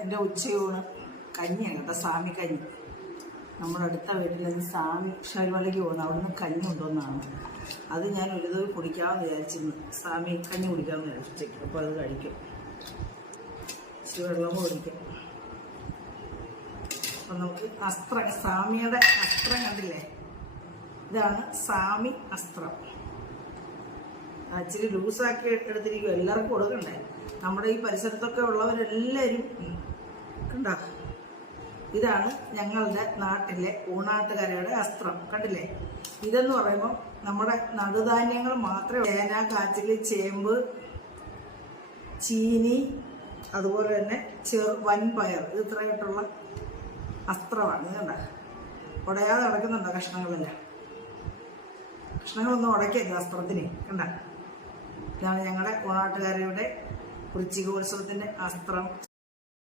എന്റെ ഉച്ചയൂണ്. കഞ്ഞിയാണ് കേട്ടോ സാമി കഞ്ഞി. നമ്മുടെ അടുത്ത വീട്ടിൽ സാമി ശബരിമലയ്ക്ക് പോകുന്നു. അവിടുന്ന് കഞ്ഞി കൊണ്ടുവന്നതാണ് അത് ഞാൻ ഒരു ദിവസം കുടിക്കാമെന്ന് വിചാരിച്ചിരുന്നു. സാമി കഞ്ഞി കുടിക്കാമെന്ന് വിചാരിച്ചു അപ്പോൾ അത് കഴിക്കും. ഇച്ചിരി വെള്ളം കുടിക്കും. അപ്പം നമുക്ക് അസ്ത്രം സാമിയുടെ അസ്ത്രം കണ്ടില്ലേ? ഇതാണ് സാമി അസ്ത്രം. ഇച്ചിരി ലൂസാക്കി എടുത്തിരിക്കും എല്ലാവർക്കും കൊടുക്കണ്ടേ നമ്മുടെ ഈ പരിസരത്തൊക്കെ ഉള്ളവരെല്ലാവരും കണ്ടോ? ഇതാണ് ഞങ്ങളുടെ നാട്ടിലെ ഊണാട്ടുകാരുടെ അസ്ത്രം. കണ്ടില്ലേ? ഇതെന്ന് പറയുമ്പോൾ നമ്മുടെ നടുധാന്യങ്ങൾ മാത്രമേ ചേന കാച്ചിൽ ചേമ്പ് ചീനി അതുപോലെ തന്നെ ചെറു വൻപയർ. ഇത് ഇത്രയായിട്ടുള്ള അസ്ത്രമാണ്. കണ്ട? ഉടയാതെ അടക്കുന്നുണ്ടോ കഷ്ണങ്ങളെല്ലാം? കഷ്ണങ്ങളൊന്നും ഉടയ്ക്കരുത് അസ്ത്രത്തിന്. കണ്ട? ഇതാണ് ഞങ്ങളുടെ ഓണാട്ടുകാരുടെ വൃശ്ചികോത്സവത്തിന്റെ അസ്ത്രം